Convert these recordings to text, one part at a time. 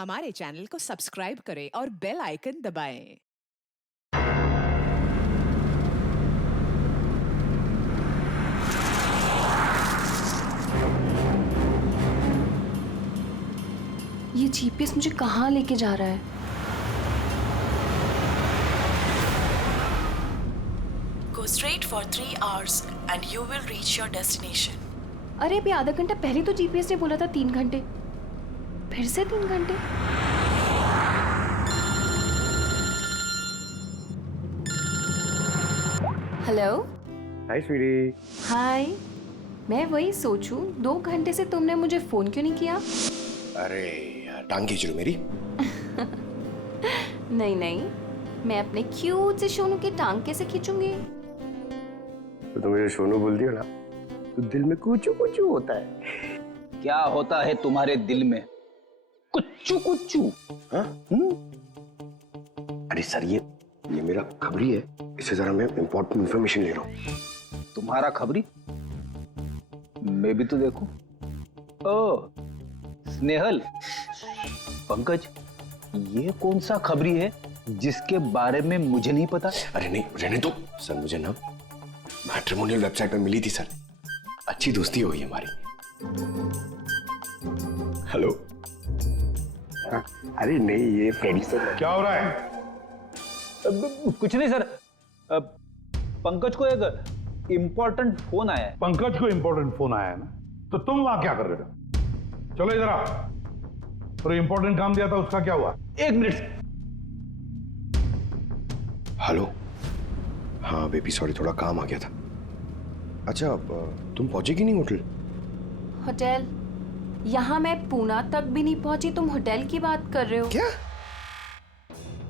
हमारे चैनल को सब्सक्राइब करें और बेल आइकन दबाएं। ये जीपीएस मुझे कहाँ लेके जा रहा है? Go straight for 3 hours and you will reach your destination. अरे अभी आधा घंटा पहले तो जीपीएस ने बोला था 3 घंटे, फिर से 3 घंटे। हेलो। हाय स्वीटी। हाय। मैं वही सोचूं 2 घंटे से तुमने मुझे फोन क्यों नहीं किया? अरे यार टांग खींच रही हो मेरी। नहीं नहीं, मैं अपने क्यूट से सोनू की टांग कैसे खींचूंगी? तो तुम मुझे सोनू बोलती हो ना, तो दिल में कुचू कुचू होता है। क्या होता है तुम्हारे दिल में? कुच्चू कुच्चू। हाँ? अरे सर ये मेरा खबरी है, इससे जरा मैं इंपॉर्टेंट इंफॉर्मेशन ले रहा हूँ। तुम्हारा खबरी? मैं भी तो देखूं। ओ स्नेहल, पंकज, ये कौन सा खबरी है जिसके बारे में मुझे नहीं पता? अरे नहीं रहने दो सर, मुझे ना मैट्रिमोनियल वेबसाइट पे मिली थी सर, अच्छी दोस्ती हो गई हमारी। हेलो। हाँ? अरे नहीं ये फ्रेडी सर। क्या हो रहा है? कुछ नहीं सर, पंकज को एक इम्पोर्टेंट फोन आया है। पंकज को इंपॉर्टेंट फोन आया है ना, तो तुम वहां क्या कर रहे थे? चलो इधर आओ। और इंपॉर्टेंट काम दिया था उसका क्या हुआ? 1 मिनट। हेलो। हाँ बेबी सॉरी, थोड़ा काम आ गया था। अच्छा तुम पहुंचे कि नहीं होटल? होटल? यहाँ मैं पूना तक भी नहीं पहुंची, तुम होटल की बात कर रहे हो? क्या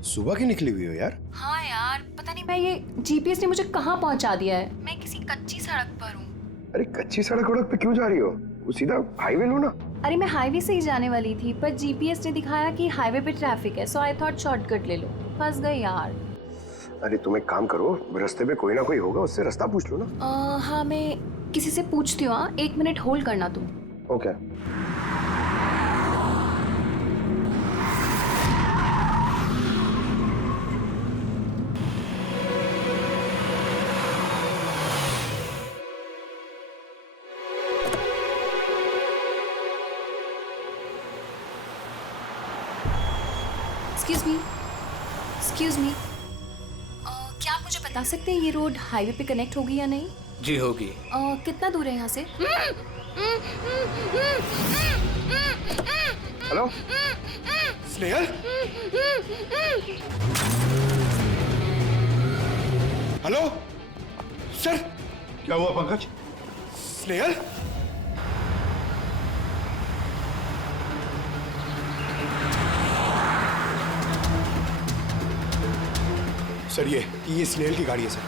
सुबह की निकली हुई हो यार? हाँ यार, पता नहीं मैं ये जीपीएस ने मुझे कहाँ पहुंचा दिया है। मैं किसी कच्ची सड़क पर हूँ। अरे कच्ची सड़क पे क्यों जा रही हो? वो सीधा हाईवे लो ना। अरे मैं हाईवे से ही जाने वाली थी, पर जीपीएस ने दिखाया कि हाईवे पे ट्रैफिक है, सो आई थॉट शॉर्टकट ले लो। फंस गई यार। अरे तुम एक काम करो, रास्ते में कोई ना कोई होगा, उससे रास्ता पूछ लो ना। हाँ मैं किसी से पूछती हूँ। 1 मिनट होल्ड करना तुम। ओके। एक्सक्यूज मी, क्या आप मुझे बता सकते हैं ये रोड हाईवे पे कनेक्ट होगी या नहीं? जी होगी। कितना दूर है यहाँ से? हेलो स्नेहल। Hello sir. क्या हुआ पंकज? स्नेहल। सर ये स्नेहल की गाड़ी है सर।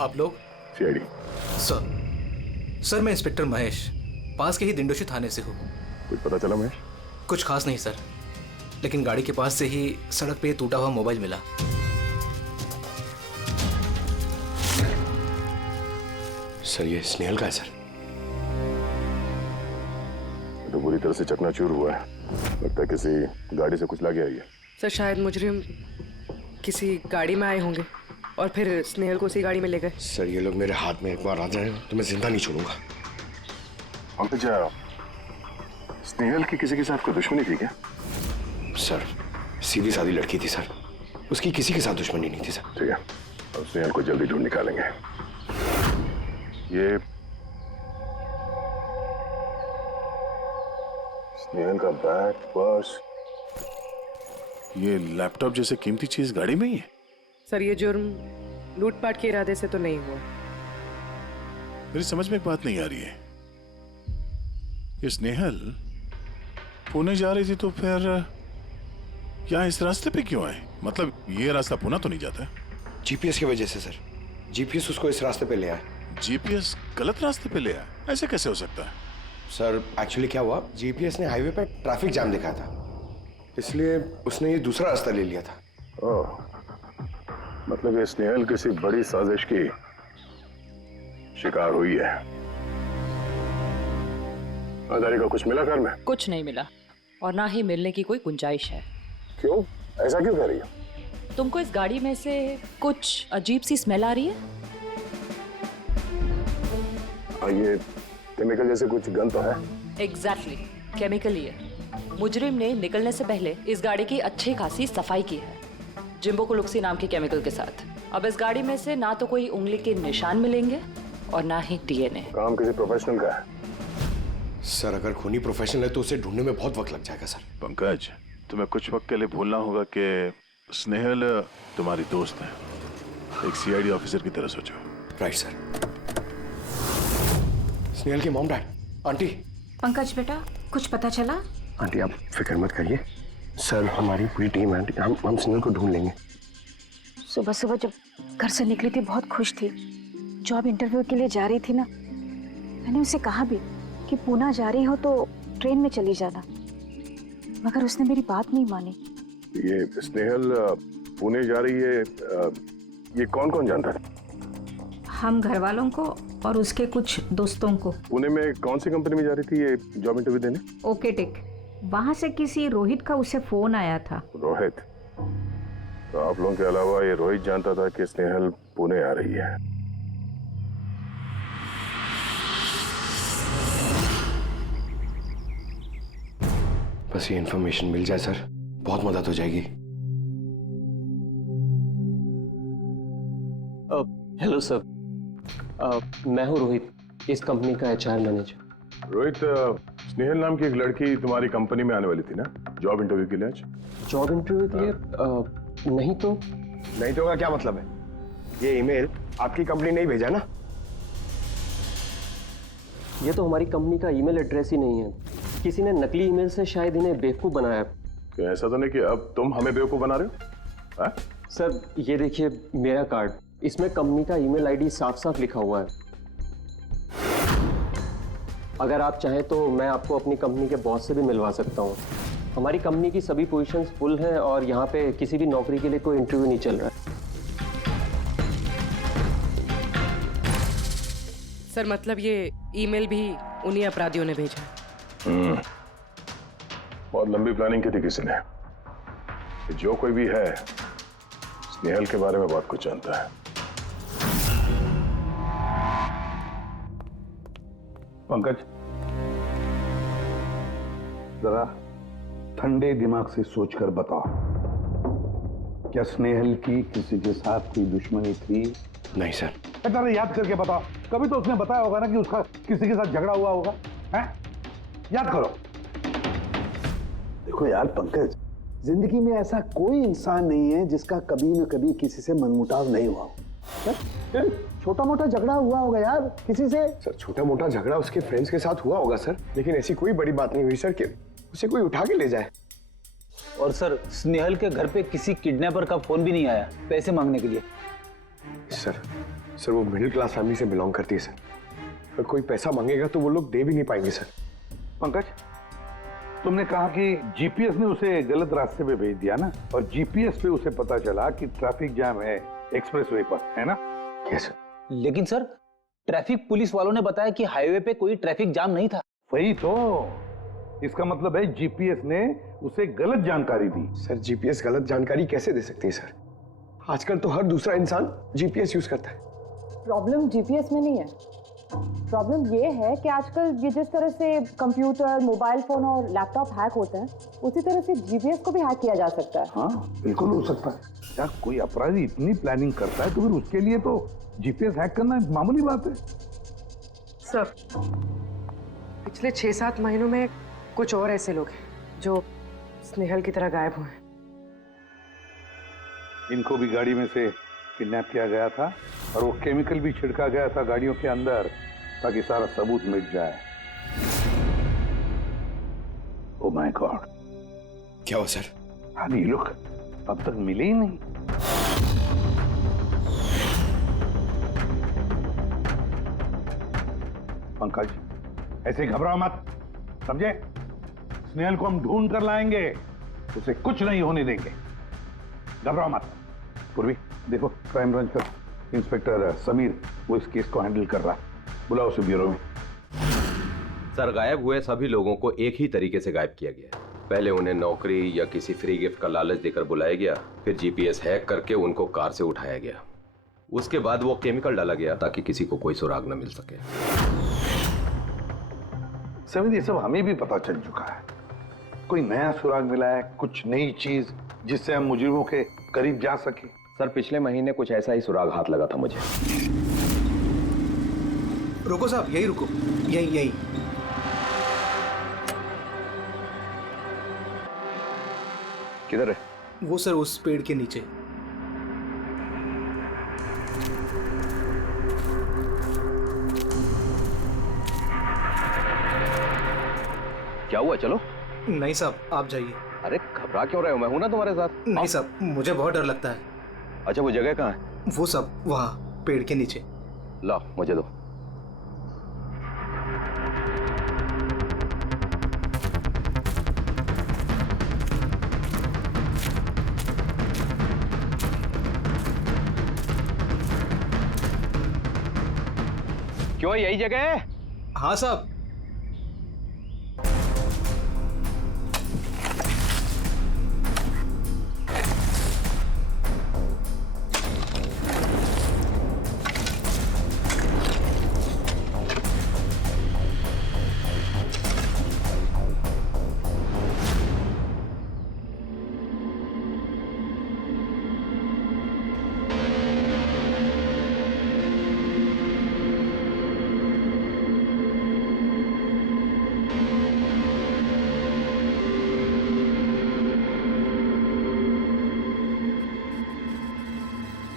आप लोग? सीआईडी। सर मैं इंस्पेक्टर महेश, पास के ही दिंडोशी थाने से हूँ। कुछ पता चला महेश? कुछ खास नहीं सर, लेकिन गाड़ी के पास से ही सड़क पे टूटा हुआ मोबाइल मिला। सर ये स्नेहल का है सर। तो पूरी तरह से चकनाचूर हुआ है, लगता है किसी गाड़ी से कुछ लग गया है। सर शायद मुजरिम किसी गाड़ी में आए होंगे और फिर स्नेहल को उसी गाड़ी में ले गए। सर ये लोग मेरे हाथ में एक बार आ जाए तो मैं जिंदा नहीं छोड़ूंगा। पंकज, स्नेहल की किसी के साथ कोई दुश्मनी थी क्या? सर सीधी सादी लड़की थी सर, उसकी किसी के साथ दुश्मनी नहीं थी सर। ठीक है, अब स्नेहल को जल्दी ढूंढ निकालेंगे। ये स्नेहल का बैग, पर्स, ये लैपटॉप जैसे कीमती चीज गाड़ी में ही है। सर ये जुर्म लूटपाट के इरादे से तो नहीं हुआ। मेरी समझ में एक बात नहीं आ रही है, ये स्नेहल पुणे जा रही थी तो फिर यहाँ इस रास्ते पे क्यों आए? मतलब ये रास्ता पुणे तो नहीं जाता? जीपीएस की वजह से सर, जीपीएस उसको इस रास्ते पे ले आया। जीपीएस गलत रास्ते पे ले आया? ऐसे कैसे हो सकता है? सर एक्चुअली क्या हुआ, जीपीएस ने हाईवे पे ट्रैफिक जाम दिखाया था, इसलिए उसने ये दूसरा रास्ता ले लिया था। ओह, मतलब ये स्नेहल किसी बड़ी साजिश की शिकार हुई है। आधारी का कुछ मिला घर में? कुछ नहीं मिला और ना ही मिलने की कोई गुंजाइश है। क्यों? ऐसा क्यों कह रही हो? तुमको इस गाड़ी में से कुछ अजीब सी स्मेल आ रही है? ये केमिकल जैसे कुछ गंध तो है। एग्जैक्टली, केमिकल ही है। मुजरिम ने निकलने से पहले इस गाड़ी की अच्छी खासी सफाई की है, जिम्बो कुलुक्सी नाम के केमिकल के साथ। अब इस गाड़ी में से ना तो कोई उंगली के निशान मिलेंगे और ना ही डीएनए। काम किसी प्रोफेशनल का है। सर अगर खूनी प्रोफेशनल है तो उसे ढूंढने में बहुत वक्त लग जाएगा सर। पंकज, तुम्हें कुछ वक्त के लिए भूलना होगा कि स्नेहल तुम्हारी दोस्त है। एक सीआईडी ऑफिसर की तरह सोचो। Right sir. स्नेहल की मॉम डैड, आंटी। पंकज बेटा, कुछ पता चला? आंटी आप फिक्र मत करिए, सर हमारी पूरी टीम है आंटी, हम स्नेहल को ढूंढ लेंगे। सुबह सुबह जब घर से निकली थी बहुत खुश थी। जॉब इंटरव्यू के लिए जा रही थी ना, मैंने उसे कहा भी कि पूना जा रही हो तो ट्रेन में चली जाना, मगर उसने मेरी बात नहीं मानी। ये स्नेहल पुणे जा रही है, ये कौन कौन जानता है? हम घर वालों को और उसके कुछ दोस्तों को। पुणे में कौन सी कंपनी में जा रही थी ये जॉब इंटरव्यू देने? ओके टिक, वहाँ से किसी रोहित का उसे फोन आया था। रोहित? तो आप लोगों के अलावा ये रोहित जानता था कि स्नेहल पुणे आ रही है। बस ये इन्फॉर्मेशन मिल जाए सर, बहुत मदद हो जाएगी। हेलो सर, मैं हूँ रोहित, इस कंपनी का एचआर मैनेजर। रोहित, स्नेहल नाम की एक लड़की तुम्हारी कंपनी में आने वाली थी ना जॉब इंटरव्यू के लिए आज? जॉब इंटरव्यू के लिए? नहीं तो। नहीं तो का क्या मतलब है? ये ईमेल आपकी कंपनी ने ही भेजा ना? ये तो हमारी कंपनी का ईमेल एड्रेस ही नहीं है, किसी ने नकली ईमेल से शायद इन्हें बेवकूफ़ बनाया। क्या ऐसा तो नहीं कि अब तुम हमें बेवकूफ़ बना रहे हो? सर ये देखिए मेरा कार्ड, इसमें कंपनी का ईमेल आईडी साफ साफ लिखा हुआ है। अगर आप चाहें तो मैं आपको अपनी कंपनी के बॉस से भी मिलवा सकता हूँ। हमारी कंपनी की सभी पोजीशंस फुल हैं और यहाँ पे किसी भी नौकरी के लिए कोई इंटरव्यू नहीं चल रहा है। सर मतलब ये ईमेल भी उन्हीं अपराधियों ने भेजा है। बहुत लंबी प्लानिंग की थी किसी ने। जो कोई भी है स्नेहल के बारे में बहुत कुछ जानता है। पंकज, जरा ठंडे दिमाग से सोचकर बताओ, क्या स्नेहल की किसी के साथ कोई दुश्मनी थी? नहीं सर। जरा याद करके बताओ, कभी तो उसने बताया होगा ना कि उसका किसी के साथ झगड़ा हुआ होगा, हैं? याद करो। देखो यार पंकज, जिंदगी में ऐसा कोई इंसान नहीं है जिसका कभी न कभी किसी से मनमुटाव नहीं हुआ हो। छोटा मोटा झगड़ा हुआ होगा यार किसी से। सर छोटा मोटा झगड़ा उसके फ्रेंड्स के साथ हुआ होगा सर, लेकिन ऐसी कोई बड़ी बात नहीं हुई सर कि उसे कोई उठा के ले जाए। और सर स्नेहल के घर पे किसी किडनैपर का फोन भी नहीं आया पैसे मांगने के लिए। सर वो मिडिल क्लास फैमिली से बिलोंग करती है सर, अगर कोई पैसा मांगेगा तो वो लोग दे भी नहीं पाएंगे सर। पंकज, तुमने कहा कि जीपीएस ने उसे गलत रास्ते पे भेज दिया ना, और जीपीएस पे उसे पता चला कि ट्रैफिक जाम है एक्सप्रेसवे पर, है ना? Yes sir. लेकिन सर ट्रैफिक पुलिस वालों ने बताया कि हाईवे पे कोई ट्रैफिक जाम नहीं था। वही तो, इसका मतलब है जीपीएस ने उसे गलत जानकारी दी। सर जीपीएस गलत जानकारी कैसे दे सकती है सर? आजकल तो हर दूसरा इंसान जीपीएस यूज करता है। प्रॉब्लम जीपीएस में नहीं है, प्रॉब्लम ये है कि आजकल ये जिस तरह से कंप्यूटर, मोबाइल फोन और लैपटॉप हैक होते हैं, उसी तरह से जीपीएस को भी हैक किया जा सकता है। हाँ बिल्कुल हो सकता है। क्या कोई अपराधी इतनी प्लानिंग करता है तो फिर उसके लिए तो जीपीएस हैक करना एक मामूली बात है। सर पिछले 6-7 महीनों में कुछ और ऐसे लोग हैं जो स्नेहल की तरह गायब हुए हैं। इनको भी गाड़ी में से किडनैप किया गया था और वो केमिकल भी छिड़का गया था गाड़ियों के अंदर ताकि सारा सबूत मिट जाए। ओह माय गॉड, क्या हुआ सर? अरे ये लोग अब तक मिले ही नहीं। पंकज ऐसे घबराओ मत, समझे? स्नेहल को हम ढूंढ कर लाएंगे, उसे कुछ नहीं होने देंगे, घबराओ मत। पूर्वी देखो, क्राइम ब्रांच का इंस्पेक्टर समीर वो इस केस को हैंडल कर रहा है। बुलाओ उसे ब्यूरो में। सर, गायब हुए सभी लोगों को एक ही तरीके से गायब किया गया है। पहले उन्हें नौकरी या किसी फ्री गिफ्ट का लालच देकर बुलाया गया, फिर जीपीएस हैक करके उनको कार से उठाया गया। उसके बाद वो केमिकल डाला गया ताकि किसी को कोई सुराग न मिल सके। समीर, ये सब हमें भी पता चल चुका है। कोई नया सुराग मिला है, कुछ नई चीज जिससे हम मुजरिमों के करीब जा सके? सर, पिछले महीने कुछ ऐसा ही सुराग हाथ लगा था मुझे। रुको साहब, यही रुको, यही यही। किधर है? वो सर उस पेड़ के नीचे। क्या हुआ? चलो। नहीं साहब, आप जाइए। अरे घबरा क्यों रहे हो? मैं हूं ना तुम्हारे साथ। नहीं साहब, मुझे बहुत डर लगता है। अच्छा, वो जगह कहाँ है? वो सब वहाँ पेड़ के नीचे। लाओ, मुझे दो। क्यों, यही जगह है? हाँ साहब।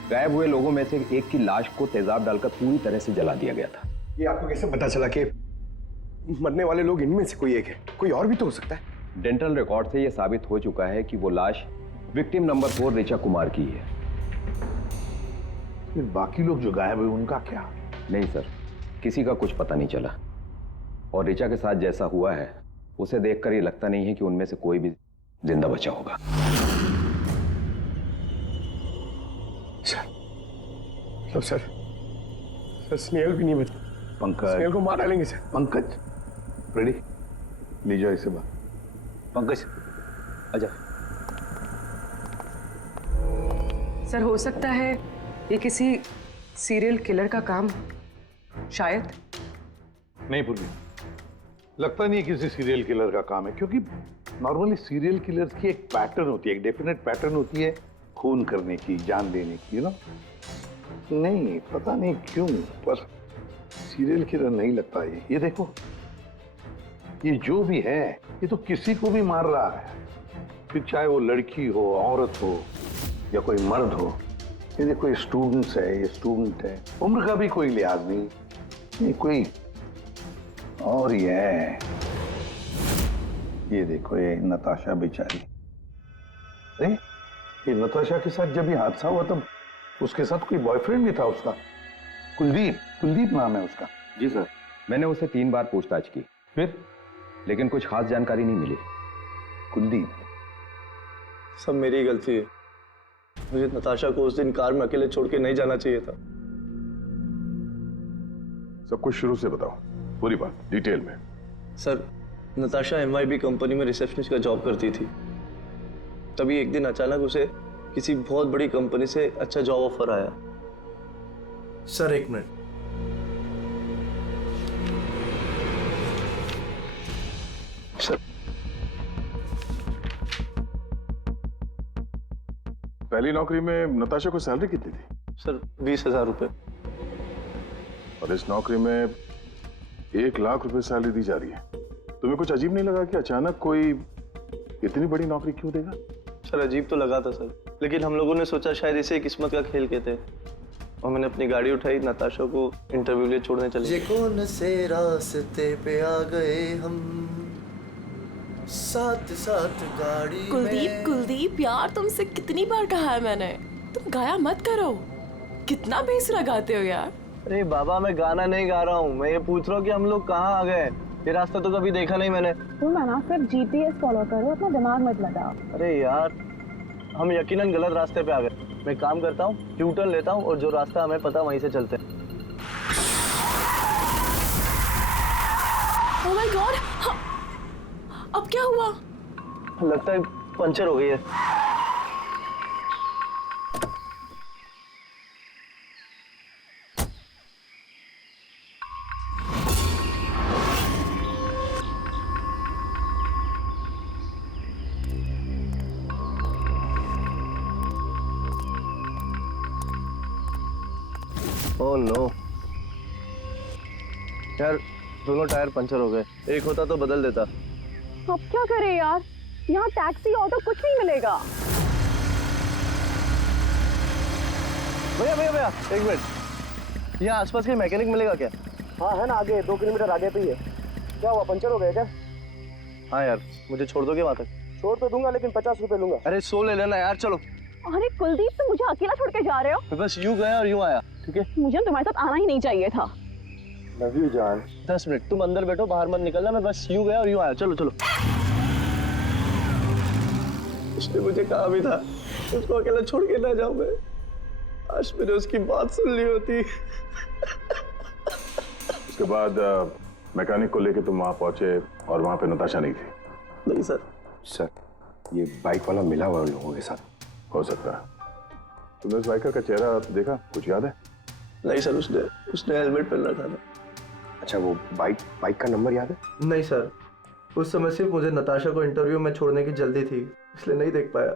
गायब हुए लोगों में से एक की लाश को तेजाब डालकर पूरी तरह से जला दिया गया था। ये आपको कैसे पता चला कि मरने वाले लोग इनमें से कोई एक है? कोई और भी तो हो सकता है। डेंटल रिकॉर्ड से यह साबित हो चुका है कि वो लाश विक्टिम नंबर 4 ऋचा कुमार की है। फिर बाकी लोग जो गायब हुए उनका क्या? नहीं सर, किसी का कुछ पता नहीं चला। और ऋचा के साथ जैसा हुआ है उसे देखकर ये लगता नहीं है कि उनमें से कोई भी जिंदा बचा होगा। सर स्नेहल भी नहीं बचा। पंकज, स्नेहल को मार डालेंगे सर। पंकज, रेडी? ले जाओ इसे बाहर। पंकज, आजा। सर, हो सकता है ये किसी सीरियल किलर का काम, शायद। नहीं पूर्वी, लगता नहीं है किसी सीरियल किलर का काम है, क्योंकि नॉर्मली सीरियल किलर्स की एक पैटर्न होती है, एक डेफिनेट पैटर्न होती है खून करने की, जान देने की, ना। नहीं, पता नहीं क्यों, पर सीरियल किलर नहीं लगता ये देखो, ये जो भी है ये तो किसी को भी मार रहा है, फिर चाहे वो लड़की हो, औरत हो या कोई मर्द हो। ये देखो, ये स्टूडेंट्स है, ये स्टूडेंट है, उम्र का भी कोई लिहाज नहीं, ये कोई और ही है। ये देखो, ये नताशा बेचारी। अरे ये नताशा के साथ जब ये हादसा हुआ तब उसके साथ कोई बॉयफ्रेंड भी था उसका, कुलदीप नाम है उसका। जी सर, मैंने उससे 3 बार पूछताछ की, फिर लेकिन कुछ खास जानकारी नहीं मिली। कुलदीप? सब मेरी गलती है, मुझे नताशा को उस दिन कार में अकेले छोड़ के नहीं जाना चाहिए था। सब कुछ शुरू से बताओ, पूरी बात डिटेल में। सर, नताशा MYB कंपनी में रिसेप्शनिस्ट का जॉब करती थी। तभी एक दिन अचानक उसे किसी बहुत बड़ी कंपनी से अच्छा जॉब ऑफर आया। सर, एक मिनट। सर, पहली नौकरी में नताशा को सैलरी कितनी थी? सर, 20,000 रुपए। और इस नौकरी में 1 लाख रुपए सैलरी दी जा रही है। तुम्हें कुछ अजीब नहीं लगा कि अचानक कोई इतनी बड़ी नौकरी क्यों देगा? सर, अजीब तो लगा था सर, लेकिन हम लोगों ने सोचा शायद इसे किस्मत का खेल कहते हैं, और मैंने अपनी गाड़ी उठाई, नताशा को इंटरव्यू लिए छोड़ने चले। ये कौन से रास्ते पे आ गए हम, साथ साथ गाड़ी। कुलदीप यार, तुमसे कितनी बार कहा है मैंने, तुम गाया मत करो, कितना बेसुरा गाते हो यार। अरे बाबा, मैं गाना नहीं गा रहा हूँ, मैं ये पूछ रहा हूँ कि हम लोग कहाँ आ गए। ये रास्ता तो कभी देखा नहीं मैंने। तुम है ना, सिर्फ GPS फॉलो करो, अपना दिमाग मत लगाओ। अरे यार, हम यकीनन गलत रास्ते पे आ गए। मैं काम करता हूँ, U-टर्न लेता हूँ और जो रास्ता हमें पता वहीं से चलते हैं। यार, अब क्या हुआ? लगता है पंचर हो गई है। ओह नो यार, दोनों टायर पंचर हो गए। एक होता तो बदल देता। अब क्या करें यार, यहाँ टैक्सी ऑटो कुछ नहीं मिलेगा। भैया भैया भैया, एक मिनट, यहाँ आसपास कोई मैकेनिक मिलेगा क्या? हाँ है ना, आगे 2 किलोमीटर आगे पे ही है। क्या हुआ, पंचर हो गया क्या? हाँ यार, मुझे छोड़ दोगे वहाँ तक? छोड़ तो दूंगा, लेकिन 50 रुपए लूंगा। अरे 100 ले लेना यार, चलो। अरे कुलदीप, तुम मुझे अकेला छोड़ के जा रहे हो? मैं बस यूं गया और यूं आया, ठीक है? मुझे तुम्हारे साथ आना ही नहीं चाहिए था। लव यू जान। 10 मिनट तुम अंदर बैठो, बाहर मत निकलना। मैं बस यूं गया और यूं आया। चलो चलो। उसने मुझे कहा भी था उसको अकेला छोड़ के ना जाऊं मैं। आज मैंने उसकी बात सुन ली होती। उसके बाद मैकेनिक को लेके तुम वहां पहुंचे और वहां पे नताशा नहीं थी? नहीं सर। सर, ये बाइक वाला मिला हुआ उन लोगों के साथ। हो सकता है। तुमने उस बाइकर का चेहरा देखा, कुछ याद है? नहीं सर, उसने हेलमेट पहन रखा था। अच्छा, वो बाइक का नंबर याद है? नहीं सर, उस समय सिर्फ मुझे नताशा को इंटरव्यू में छोड़ने की जल्दी थी, इसलिए नहीं देख पाया।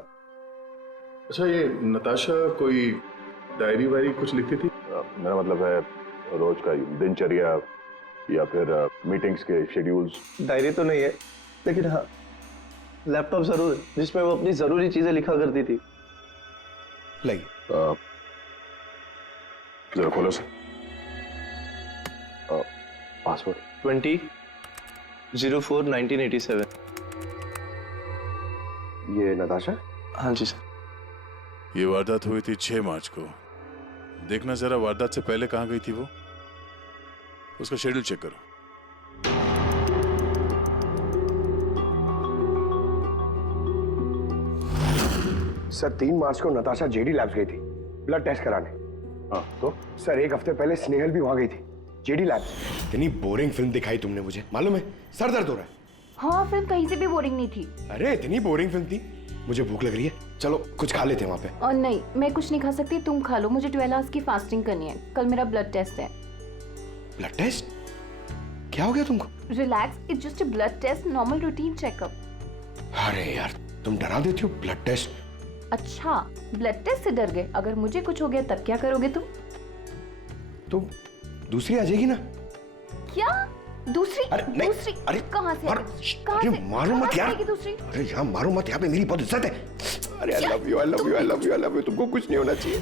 अच्छा, ये नताशा कोई डायरी वायरी कुछ लिखती थी? मेरा मतलब है रोज का दिनचर्या या फिर मीटिंग्स के शेड्यूल्स। डायरी तो नहीं है, लेकिन हाँ लैपटॉप जरूर है जिसमें वो अपनी जरूरी चीजें लिखा करती थी। लाइए जरा खोलो सर। पासवर्ड 20/04/1987। ये नताशा? हाँ जी सर। ये वारदात हुई थी 6 मार्च को। देखना जरा वारदात से पहले कहाँ गई थी वो, उसका शेड्यूल चेक करो। सर, 3 मार्च को नताशा जेडी लैब्स गई थी ब्लड टेस्ट कराने। हाँ तो? सर, 1 हफ्ते पहले स्नेहल भी वहां गई थी जेडी लैब्स। इतनी बोरिंग फिल्म दिखाई तुमने मुझे, मालूम है? सर दर्द हो रहा है। हाँ, फिल्म कहीं से भी बोरिंग नहीं थी। अरे इतनी बोरिंग फिल्म थी। मुझे भूख लग रही है, चलो कुछ खा लेते हैं वहाँ पे। और नहीं, मैं कुछ नहीं खा सकती, तुम खा लो। मुझे 12 आवर्स की फास्टिंग करनी है। कल मेरा ब्लड टेस्ट है। Blood test? क्या हो गया तुमको? Relax, it's just a blood test, normal routine checkup. अरे यार, तुम डरा देती हो। Blood test? अच्छा, ब्लड टेस्ट से डर गए? अगर मुझे कुछ हो गया तब क्या करोगे तुम? तो दूसरी आ जाएगी ना? क्या दूसरी? अरे नहीं, दूसरी? अरे कहाँ से? अरे मारो मत यार। दूसरी? अरे यहाँ मारो मत, यहाँ पे मेरी बहुत इज्जत है। अरे I love you, I love you, I love you, I love you. तुमको कुछ नहीं होना चाहिए।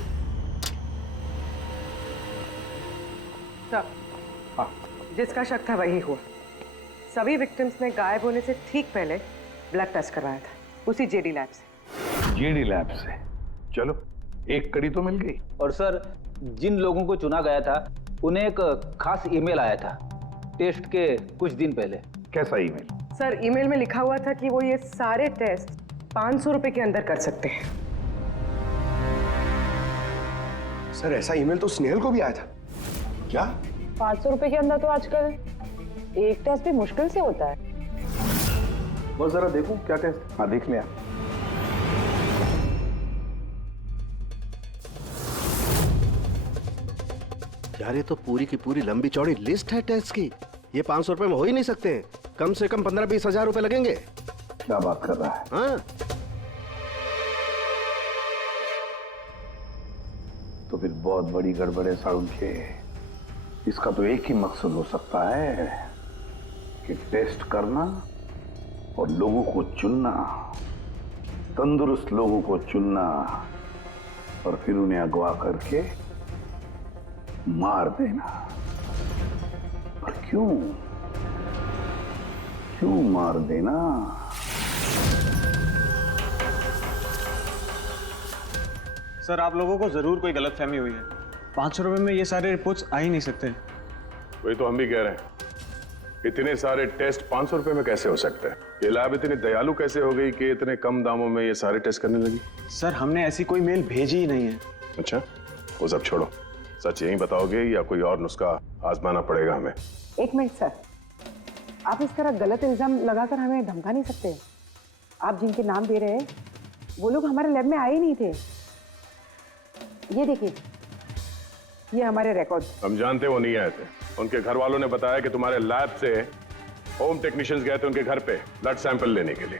हाँ, जिसका शक था वही हुआ। सभी विक्टिम्स ने गायब होने से ठीक पहले ब्लड टेस्ट करवाया था, उसी जेडी लैब से। जेडी लैब से? चलो, एक कड़ी तो मिल गई। और सर, जिन लोगों को चुना गया था उन्हें एक खास ईमेल आया था टेस्ट के कुछ दिन पहले। कैसा ईमेल? सर, ईमेल में लिखा हुआ था कि वो ये सारे टेस्ट 500 रुपए के अंदर कर सकते हैं। सर, ऐसा ईमेल तो स्नेहल को भी आया था। क्या 500 रुपए के अंदर तो आजकल एक टेस्ट भी मुश्किल से होता है। बस जरा देखो क्या टेस्ट। हाँ, देख लिया। यार, ये तो पूरी की पूरी लंबी चौड़ी लिस्ट है टेस्ट की। ये 500 रुपए में हो ही नहीं सकते। कम से कम 15-20 हजार रुपए लगेंगे। क्या बात कर रहा है? हाँ, तो फिर बहुत बड़ी गड़बड़ है सारुण के। इसका तो एक ही मकसद हो सकता है कि टेस्ट करना और लोगों को चुनना, तंदुरुस्त लोगों को चुनना और फिर उन्हें अगवा करके मार देना। पर क्यों मार देना? सर, आप लोगों को जरूर कोई गलतफहमी हुई है। 500 रुपए में ये सारे रिपोर्ट्स आ ही नहीं सकते। वही तो हम भी कह रहे हैं। इतने सारे टेस्ट 500 रुपए में कैसे हो सकते हैं? ये लैब इतनी दयालु कैसे हो गई कि इतने कम दामों में ये सारे टेस्ट करने लगी? सर, हमने ऐसी कोई मेल भेजी ही नहीं है। अच्छा, वो सब छोड़ो। सच यही बताओगे या कोई और नुस्खा आजमाना पड़ेगा हमें? एक मिनट सर, आप इस तरह गलत इल्जाम लगाकर हमें धमका नहीं सकते। आप जिनके नाम दे रहे हैं वो लोग हमारे लैब में आए ही नहीं थे। ये देखिए, ये हमारे रिकॉर्ड। हम जानते वो नहीं आए थे। उनके घर वालों ने बताया कि तुम्हारे लैब से होम टेक्नीशियंस गए थे उनके घर पे ब्लड सैंपल लेने के लिए।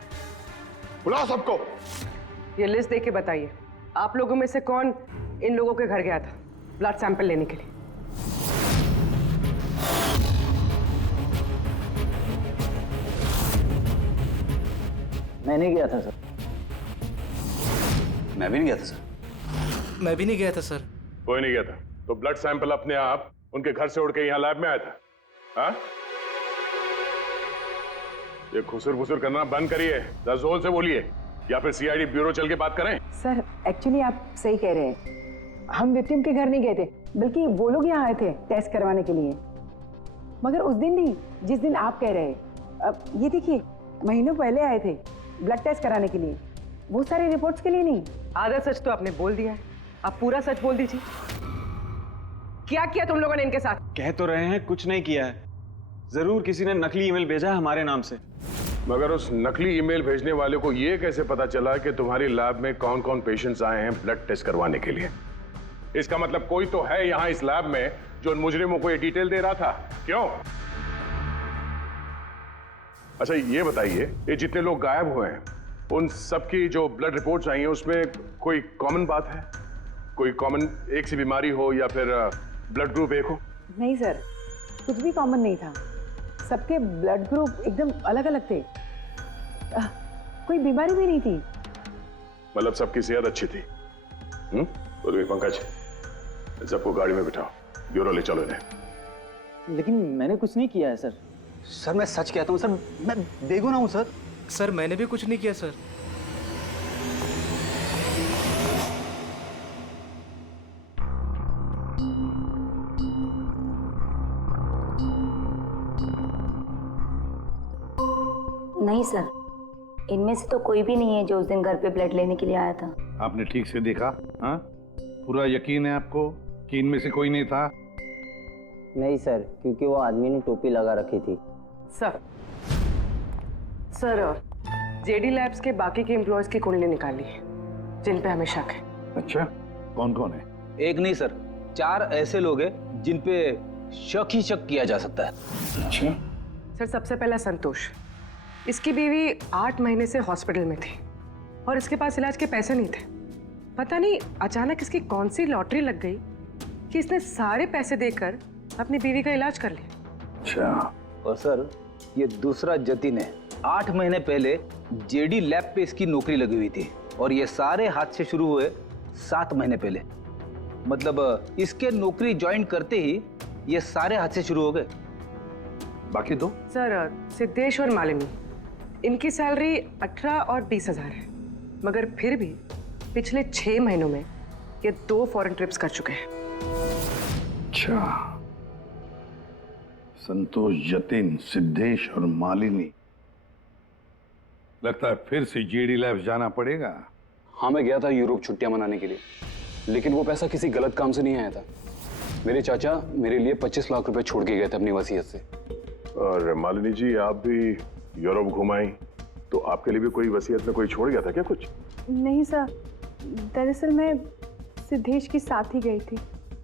बुलाओ सबको। ये लिस्ट देख के बताइए, आप लोगों में से कौन इन लोगों के घर गया था ब्लड सैंपल लेने के लिए? मैं नहीं गया था सर। मैं भी नहीं गया था सर। मैं भी नहीं गया था सर। कोई नहीं गया था तो ब्लड सैंपल अपने आप उनके घर से उड़ के यहाँ लैब में आया था? हाँ? ये खुसुर-फुसुर करना बंद करिए, जोर से बोलिए, या फिर सीआईडी ब्यूरो चल के बात करें। सर एक्चुअली आप सही कह रहे हैं, हम विक्टिम के घर नहीं गए थे, बल्कि वो लोग यहाँ आए थे टेस्ट करवाने के लिए। मगर उस दिन नहीं जिस दिन आप कह रहे हैं। अब ये देखिए, महीनों पहले आए थे ब्लड टेस्ट कराने के लिए, वो सारे रिपोर्ट्स के लिए नहीं। आधा सच तो आपने बोल दिया है, आप पूरा सच बोल दीजिए। क्या किया तुम लोगों ने इनके साथ? कह तो रहे हैं कुछ नहीं किया है, जरूर किसी ने नकली ईमेल भेजा है हमारे नाम से। मगर उस नकली ईमेल भेजने वाले को ये कैसे पता चला कि तुम्हारी लैब में कौन कौन पेशेंट्स आए हैं ब्लड टेस्ट करवाने के लिए? इसका मतलब कोई तो है यहाँ इस लैब में जो उन मुजरिमों को ये डिटेल दे रहा था। क्यों? अच्छा ये बताइए, ये जितने लोग गायब हुए हैं उन सबकी जो ब्लड रिपोर्ट्स आई हैं उसमें कोई कॉमन बात है? कोई कॉमन एक सी बीमारी हो या फिर ब्लड ग्रुप एक हो? नहीं सर, कुछ भी कॉमन नहीं था। सबके ब्लड ग्रुप एकदम अलग अलग थे। कोई बीमारी भी नहीं थी। मतलब सबकी सेहत अच्छी थी। तो पंकज, सबको गाड़ी में बिठाओ, ब्यूरो ले चलो इन्हें। लेकिन मैंने कुछ नहीं किया है सर। सर मैं सच कहता हूँ सर, मैं बेगुनाह हूँ सर। सर मैंने भी कुछ नहीं किया सर। नहीं सर, इनमें से तो कोई भी नहीं है जो उस दिन घर पे ब्लड लेने के लिए आया था। आपने ठीक से देखा? हाँ, पूरा यकीन है आपको कि इनमें से कोई नहीं था? नहीं सर, क्योंकि वो आदमी ने टोपी लगा रखी थी। सर जेडी लैब्स के बाकी के एम्प्लॉयज की कुंडली निकाली है जिन पे हमें शक है। अच्छा, कौन कौन है? एक नहीं सर, 4 ऐसे लोग हैं जिन पे शक ही शक किया जा सकता है। अच्छा सर, सबसे पहला संतोष। इसकी बीवी 8 महीने से हॉस्पिटल में थी और इसके पास इलाज के पैसे नहीं थे। पता नहीं अचानक इसकी कौन सी लॉटरी लग गई कि इसने सारे पैसे देकर अपनी बीवी का इलाज कर लिया। अच्छा। और सर ये दूसरा जतिन है। 8 महीने पहले जेडी लैब पे इसकी नौकरी लगी हुई थी और ये सारे हादसे शुरू हुए 7 महीने पहले। मतलब इसके नौकरी ज्वाइन करते ही ये सारे हादसे शुरू हो गए। बाकी दो? सर सिद्धेश और मालिनी, इनकी सैलरी 18 और 20 हजार है, मगर फिर भी पिछले 6 महीनों में ये 2 फॉरेन ट्रिप्स कर चुके हैं। अच्छा, संतोष, जतिन, सिद्धेश और मालिनी। लगता है फिर से जेडी लैब्स जाना पड़ेगा। हाँ, मैं गया था यूरोप छुट्टियां मनाने के लिए, लेकिन वो पैसा किसी गलत काम से नहीं आया था। मेरे चाचा मेरे लिए 25 लाख रुपए छोड़ के गए थे अपनी वसीयत से। और मालिनी जी, आप भी यूरोप घुमाई तो आपके लिए भी कोई वसीयत में कोई छोड़ गया था क्या कुछ? नहीं सर, दरअसल मैं सिद्धेश के साथ ही गई थी।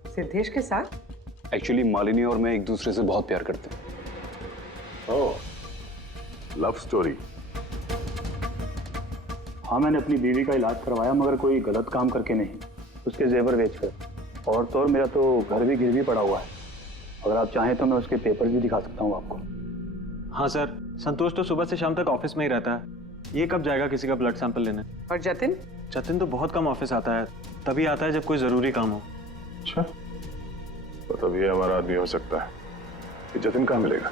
सिद्धेश के साथ? एक्चुअली मालिनी और मैं एक दूसरे से बहुत प्यार करते हैं। ओह, लव स्टोरी। हाँ, मैंने अपनी बीवी का इलाज करवाया, मगर कोई गलत काम करके नहीं, उसके जेवर बेचकर। और तो और मेरा तो घर भी गिरवी पड़ा हुआ है। अगर आप चाहें तो मैं उसके पेपर भी दिखा सकता हूँ आपको। हाँ सर, संतोष तो सुबह से शाम तक ऑफिस में ही रहता है। ये कब जाएगा किसी का ब्लड सैंपल लेने? और जतिन? जतिन तो बहुत कम ऑफिस आता है, तभी आता है जब कोई जरूरी काम हो। अच्छा, तो तब ये हमारा आदमी हो सकता है। कि जतिन कहाँ मिलेगा?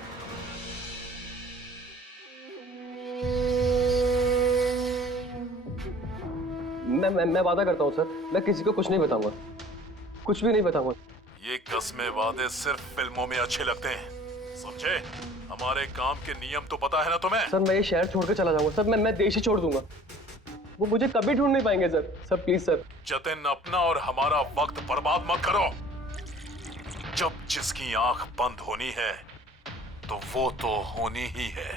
मैं वादा करता हूँ सर, मैं किसी को कुछ नहीं बताऊंगा, कुछ भी नहीं बताऊंगा। ये कस्में वादे सिर्फ फिल्मों में अच्छे लगते हैं, समझे? हमारे काम के नियम तो पता है ना तुम्हें? सर मैं ये शहर छोड़ के चला जाऊंगा सर, मैं देश ही छोड़ दूंगा। वो मुझे कभी ढूंढ नहीं पाएंगे sir. Sir please sir. Jatin, अपना और हमारा वक्त बर्बाद मत करो। जब जिसकी आंख बंद होनी है तो वो तो होनी ही है,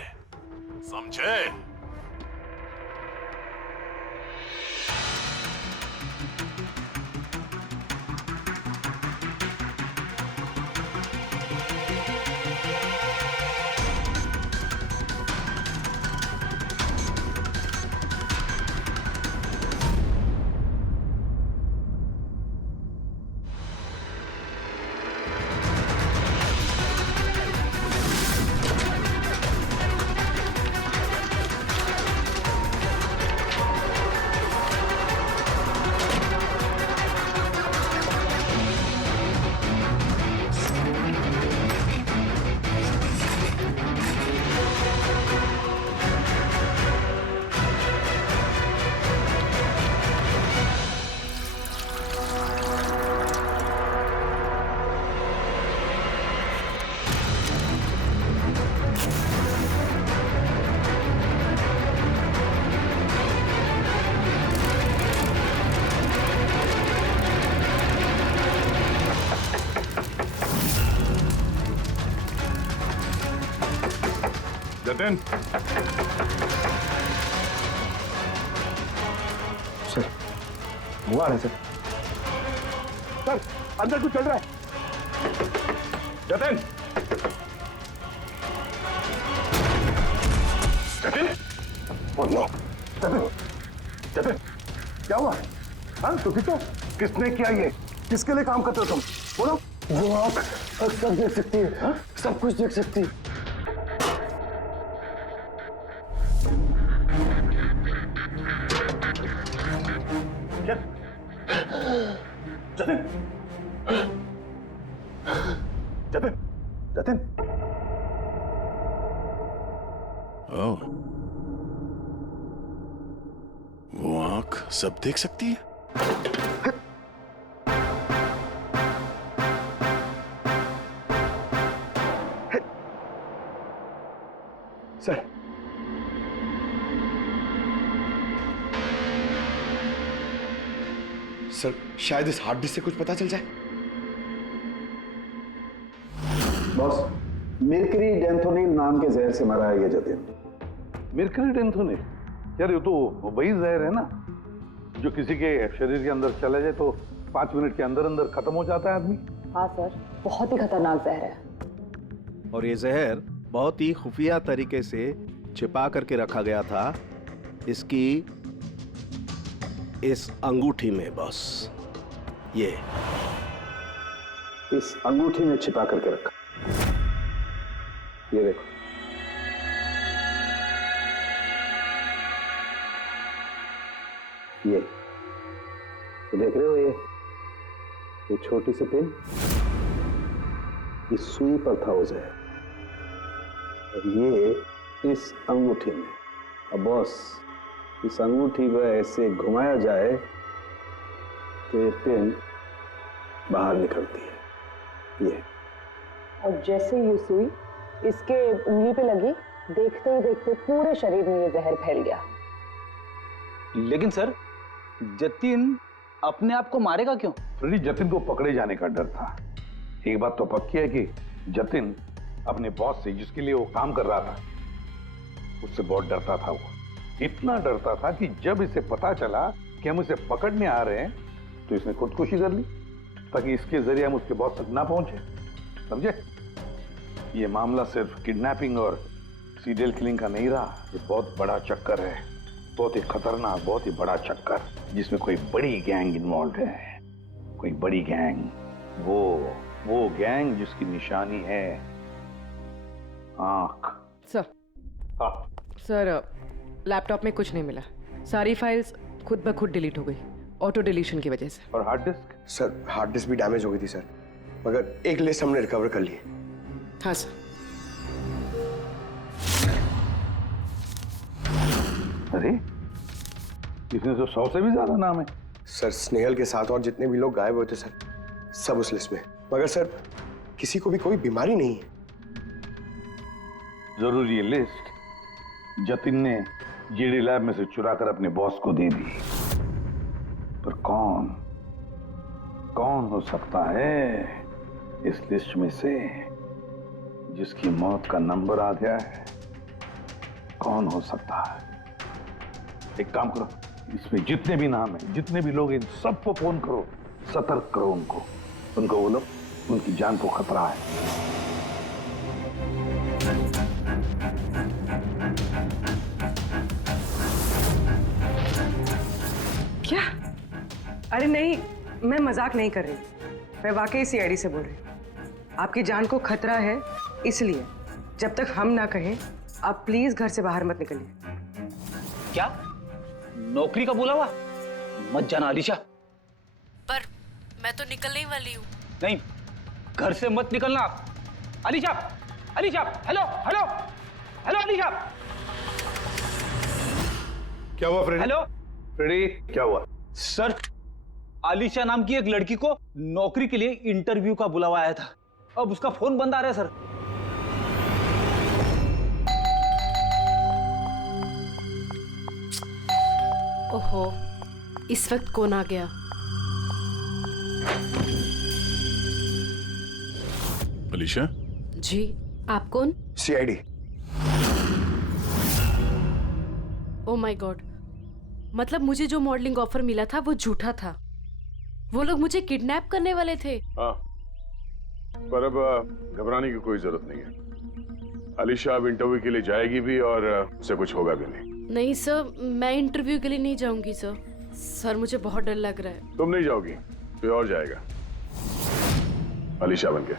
समझे? जतिन, सर वो आ रहे सर। सर अंदर कुछ चल रहा है। जतिन, जतिन, जतिन, जतिन, क्या हुआ? हाँ तो ठीक हो? किसने किया ये? किसके लिए काम करते हो तुम? बोलो। वो आँख सब देख सकती है, हाँ? सब कुछ देख सकती है। जतिन, जतिन, जतिन। ओह, वो आंख सब देख सकती है? सर, सर शायद इस हार्ड डिस्क से कुछ पता चल जाए। बॉस, मिर्करी डेंथोनिल नाम के जहर से मरा है ये जतिन। मिर्करी डेंथोनिल? यार ये तो वही जहर है ना जो किसी के शरीर के अंदर चला जाए तो 5 मिनट के अंदर अंदर खत्म हो जाता है आदमी। हाँ सर, बहुत ही खतरनाक जहर है। और ये जहर बहुत ही खुफिया तरीके से छिपा करके रखा गया था इसकी इस अंगूठी में बॉस। ये इस अंगूठी में छिपा करके रखा। ये देखो, ये देख रहे हो? ये छोटी सी पिन, इस सुई पर था वो जहर, और ये इस अंगूठी में। अब बॉस, इस अंगूठी को ऐसे घुमाया जाए तो ये पिन बाहर निकलती है। ये और जैसे ये सुई इसके उंगली पे लगी, देखते ही देखते पूरे शरीर में ये जहर फैल गया। लेकिन सर, जतिन अपने आप को मारेगा क्यों? फ्रेडी, जतिन को पकड़े जाने का डर था। एक बात तो पक्की है कि जतिन अपने बॉस से, जिसके लिए वो काम कर रहा था, उससे बहुत डरता था। वो इतना डरता था कि जब इसे पता चला कि हम इसे पकड़ने आ रहे हैं तो इसने खुदकुशी कर ली ताकि इसके जरिए हम उसके बॉस तक ना पहुंचे। समझे? ये मामला सिर्फ किडनैपिंग और सीरियल किलिंग का नहीं रहा, ये बहुत बड़ा चक्कर है, बहुत ही खतरनाक, बहुत ही बड़ा चक्कर, जिसमें कोई बड़ी गैंग इन्वॉल्व है। कोई बड़ी गैंग, वो गैंग जिसकी निशानी है आंख। सर, हाँ सर, लैपटॉप में कुछ नहीं मिला। सारी फाइल्स खुद ब खुद डिलीट हो गई, ऑटो डिलीशन की वजह से। और hard disk? Sir hard disk भी डैमेज हो गई थी सर, मगर एक लिस्ट हमने रिकवर कर ली है। हाँ सर। अरे, इसमें तो 100 से भी ज्यादा नाम है। सर स्नेहल के साथ और जितने भी लोग गायब हुए थे सर, सब उस लिस्ट में। मगर सर किसी को भी कोई बीमारी नहीं है। जरूर ये लिस्ट जतिन ने जीडी लैब में से चुरा कर अपने बॉस को दे दी, पर कौन हो सकता है इस लिस्ट में से जिसकी मौत का नंबर आ गया है, कौन हो सकता है? एक काम करो, इसमें जितने भी नाम हैं, जितने भी लोग, इन सबको फोन करो, सतर्क करो उनको बोलो उनकी जान को खतरा है। क्या? अरे नहीं, मैं मजाक नहीं कर रही, मैं वाकई सीआईडी से बोल रही हूँ। आपकी जान को खतरा है, इसलिए जब तक हम ना कहें आप प्लीज घर से बाहर मत निकलिए। क्या नौकरी का बोला हुआ? मत जाना अलीशा। पर मैं तो निकलने ही वाली हूँ। नहीं, घर से मत निकलना। Alisha, Alisha, hello hello hello Alisha. क्या हुआ फ्रेडी? हेलो फ्रेडी, क्या हुआ? सर, आलिशा नाम की एक लड़की को नौकरी के लिए इंटरव्यू का बुलावा आया था। अब उसका फोन बंद आ रहा है सर। ओहो, इस वक्त कौन आ गया? अलीशा? जी, आप कौन? सीआईडी। ओ माय गॉड, मतलब मुझे जो मॉडलिंग ऑफर मिला था वो झूठा था। वो लोग मुझे किडनैप करने वाले थे। हाँ, पर अब घबराने की कोई जरूरत नहीं है। अलीशा अब इंटरव्यू के लिए जाएगी भी और उससे कुछ होगा भी नहीं। नहीं सर, मैं इंटरव्यू के लिए नहीं जाऊंगी सर। सर, मुझे बहुत डर लग रहा है। तुम नहीं जाओगी, कोई और जाएगा अलीशा बनके।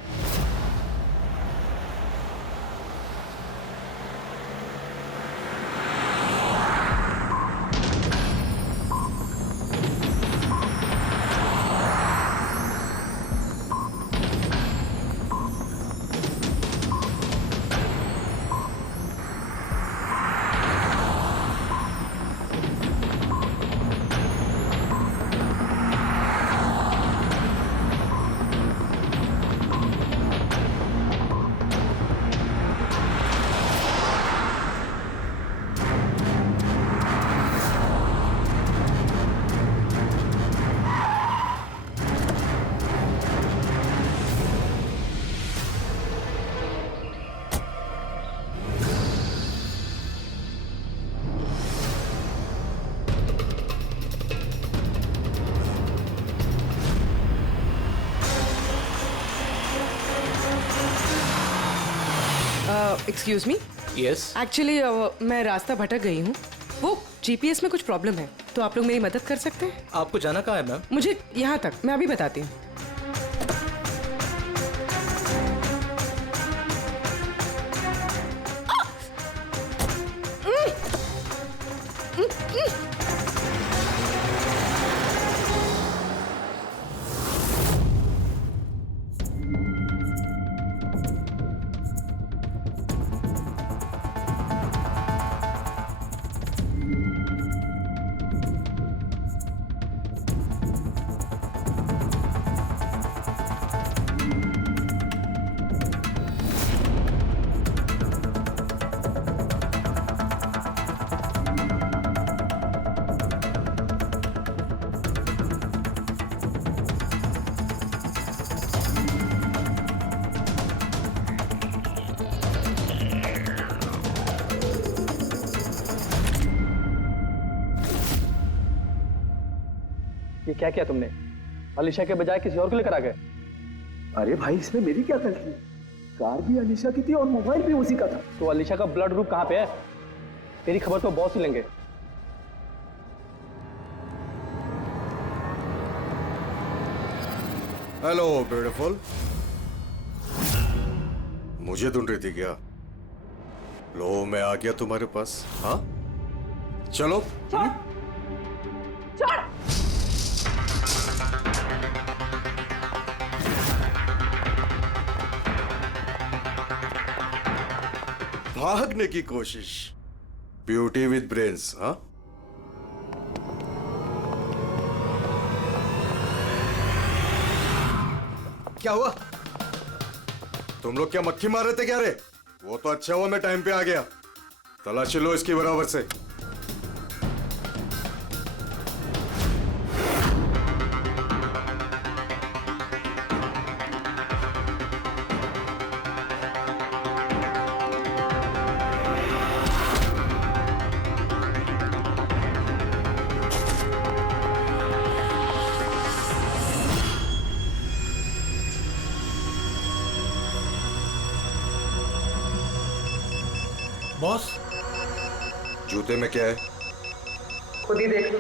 Excuse me. यस। एक्चुअली मैं रास्ता भटक गई हूँ। वो जीपीएस में कुछ प्रॉब्लम है, तो आप लोग मेरी मदद कर सकते हैं? आपको जाना कहाँ है मैम? मुझे यहाँ तक, मैं अभी बताती हूँ। ये क्या किया तुमने? अलीशा के बजाय किसी और को लेकर आ गए। अरे भाई, इसमें मेरी क्या गलती? कार भी अलीशा की थी और मोबाइल भी उसी का था। तो अलीशा का ब्लड ग्रुप कहाँ पे है? तेरी खबर तो बॉस ही लेंगे। हेलो ब्यूटीफुल, मुझे ढूंढ रही थी क्या? लो, मैं आ गया तुम्हारे पास। हाँ, चलो। भागने की कोशिश। Beauty with brains. हाँ, क्या हुआ? तुम लोग क्या मक्खी मार रहे थे क्या रे? वो तो अच्छा हुआ मैं टाइम पे आ गया। तलाशी लो इसकी बराबर से। बॉस, जूते में क्या है? खुद ही देख लो।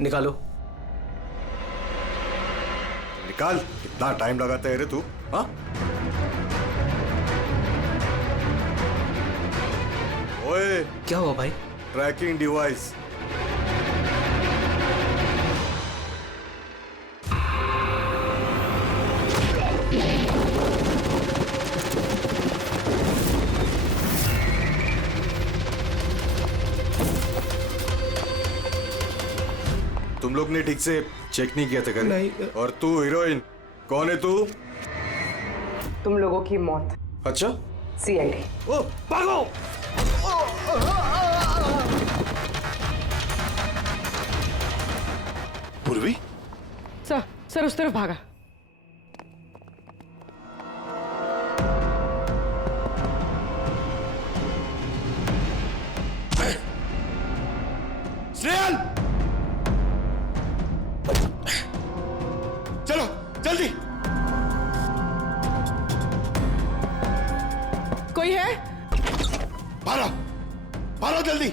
निकालो। निकाल। कितना टाइम लगाता है रे तू? हाँ? ओए, क्या हुआ भाई? Tracking device. तुम लोग ने ठीक से चेक नहीं किया था घर? नहीं। और तू हीरोइन, कौन है तू? तुम लोगों की मौत। अच्छा, CID। ओ, भागो! पूर्वी? सर उस तरफ भागा। स्नेहल! चलो जल्दी। कोई है? भारो, भारो जल्दी।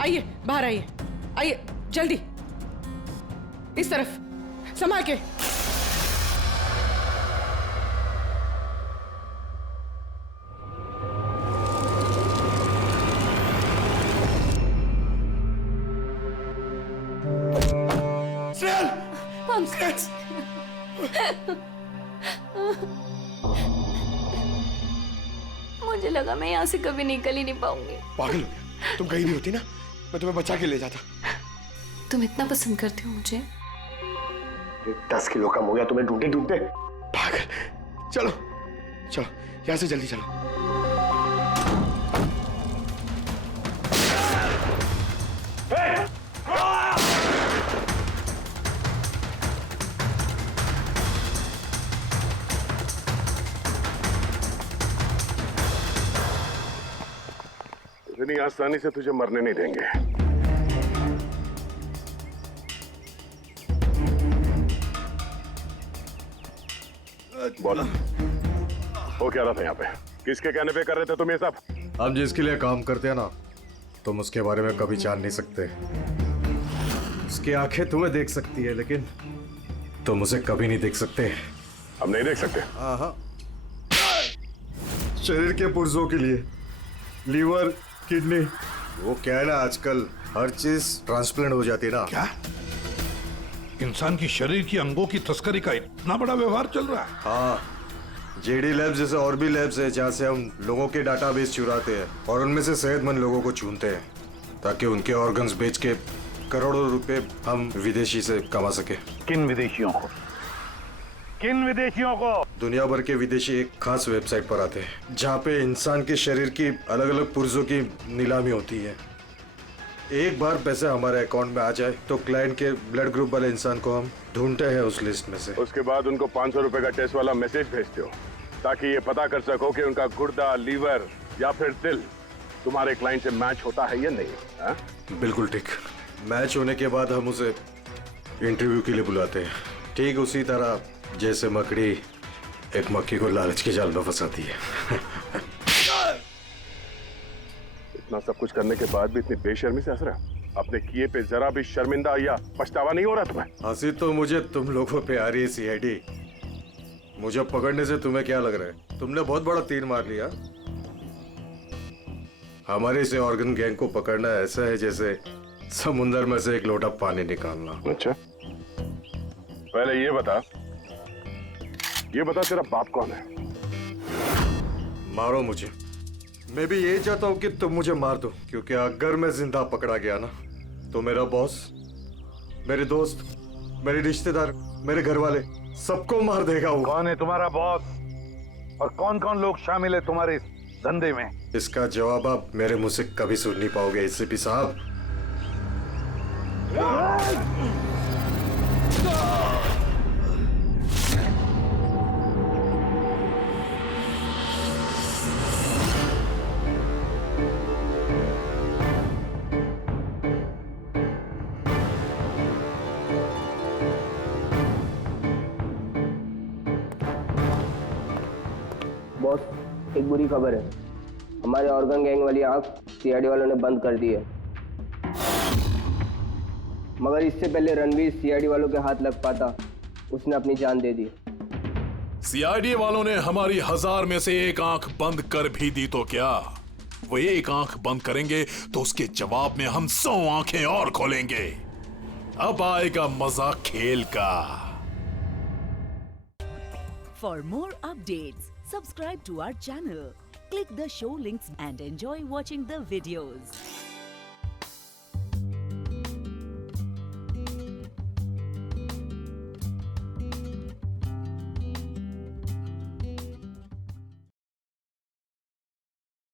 आइए, बाहर आइए, आइए जल्दी, इस तरफ, संभाल के। पंकज, मुझे लगा मैं यहाँ से कभी निकल ही नहीं पाऊंगी। पागल हो गया, तुम कहीं नहीं होती ना, मैं तुम्हें बचा के ले जाता। तुम इतना पसंद करते हो मुझे? 10 किलो कम हो गया तुम्हें ढूंढते ढूंढते। पागल। चलो चलो यहाँ से जल्दी चलो। इतनी आसानी से तुझे मरने नहीं देंगे। बोलो, वो क्या रहा था यहाँ पे? किसके कहने पे कर रहे थे तुम ये सब? हम जिसके लिए काम करते हैं ना, तुम उसके बारे में कभी जान नहीं सकते। उसकी आंखें तुम्हें देख सकती है, लेकिन तुम उसे कभी नहीं देख सकते। हम नहीं देख सकते? हाँ, शरीर के पुर्जों के लिए लीवर, किडनी, वो क्या है ना, आजकल हर चीज ट्रांसप्लांट हो जाती है ना। क्या इंसान की शरीर की अंगों की तस्करी का इतना बड़ा व्यवहार चल रहा है? हाँ, JD लैब्स जैसे और भी लैब्स है जहाँ से हम लोगों के डाटाबेस चुराते हैं और उनमें से सेहतमंद लोगों को चुनते हैं ताकि उनके ऑर्गन्स बेच के करोड़ों रुपए हम विदेशी से कमा सके। किन विदेशियों को? किन विदेशियों को? दुनिया भर के विदेशी एक खास वेबसाइट पर आते हैं जहाँ पे इंसान के शरीर की अलग अलग पुर्जों की नीलामी होती है। एक बार पैसे हमारे अकाउंट में आ जाए तो क्लाइंट के ब्लड ग्रुप वाले इंसान को हम ढूंढते हैं उस लिस्ट में से। उसके बाद उनको 500 रुपए का टेस्ट वाला मैसेज भेजते हो ताकि ये पता कर सको कि उनका गुर्दा, लीवर या फिर दिल तुम्हारे क्लाइंट से मैच होता है या नहीं। हा? बिल्कुल ठीक। मैच होने के बाद हम उसे इंटरव्यू के लिए बुलाते हैं, ठीक उसी तरह जैसे मकड़ी एक मक्खी को लालच के जाल में फंसाती है। इतना सब कुछ करने के बाद भी इतनी बेशर्मी से हंस रहा? अपने किए पे जरा भी शर्मिंदा या पछतावा नहीं हो रहा तुम्हें? हंसी तो मुझे तुम लोगों पे आ रही है CID। मुझे पकड़ने से तुम्हें क्या लग रहा है? तुमने बहुत बड़ा तीर मार लिया। हमारे इसे ऑर्गन गैंग को पकड़ना ऐसा है जैसे समुंदर में से एक लोटा पानी निकालना। अच्छा, पहले ये बता तेरा बाप कौन है? मारो मुझे। मैं भी यही चाहता हूँ कि तुम मुझे मार दो, क्योंकि अगर मैं जिंदा पकड़ा गया ना तो मेरा बॉस, मेरे दोस्त, मेरे रिश्तेदार, मेरे घर वाले सबको मार देगा वो। कौन है तुम्हारा बॉस और कौन कौन लोग शामिल है तुम्हारे इस धंधे में? इसका जवाब आप मेरे मुंह से कभी सुन नहीं पाओगे ACP साहब। बुरी खबर है। हमारे ऑर्गन गैंग वाली आंख सीआईडी वालों ने बंद कर दी है। मगर इससे पहले रणवीर सीआईडी वालों के हाथ लग पाता, उसने अपनी जान दे दी। सीआईडी वालों ने हमारी 1000 में से एक आंख बंद कर भी दी तो क्या, वो एक आंख बंद करेंगे तो उसके जवाब में हम 100 आंखें और खोलेंगे। अब आएगा मजा खेल का। For more updates, subscribe to our channel, click the show links and enjoy watching the videos.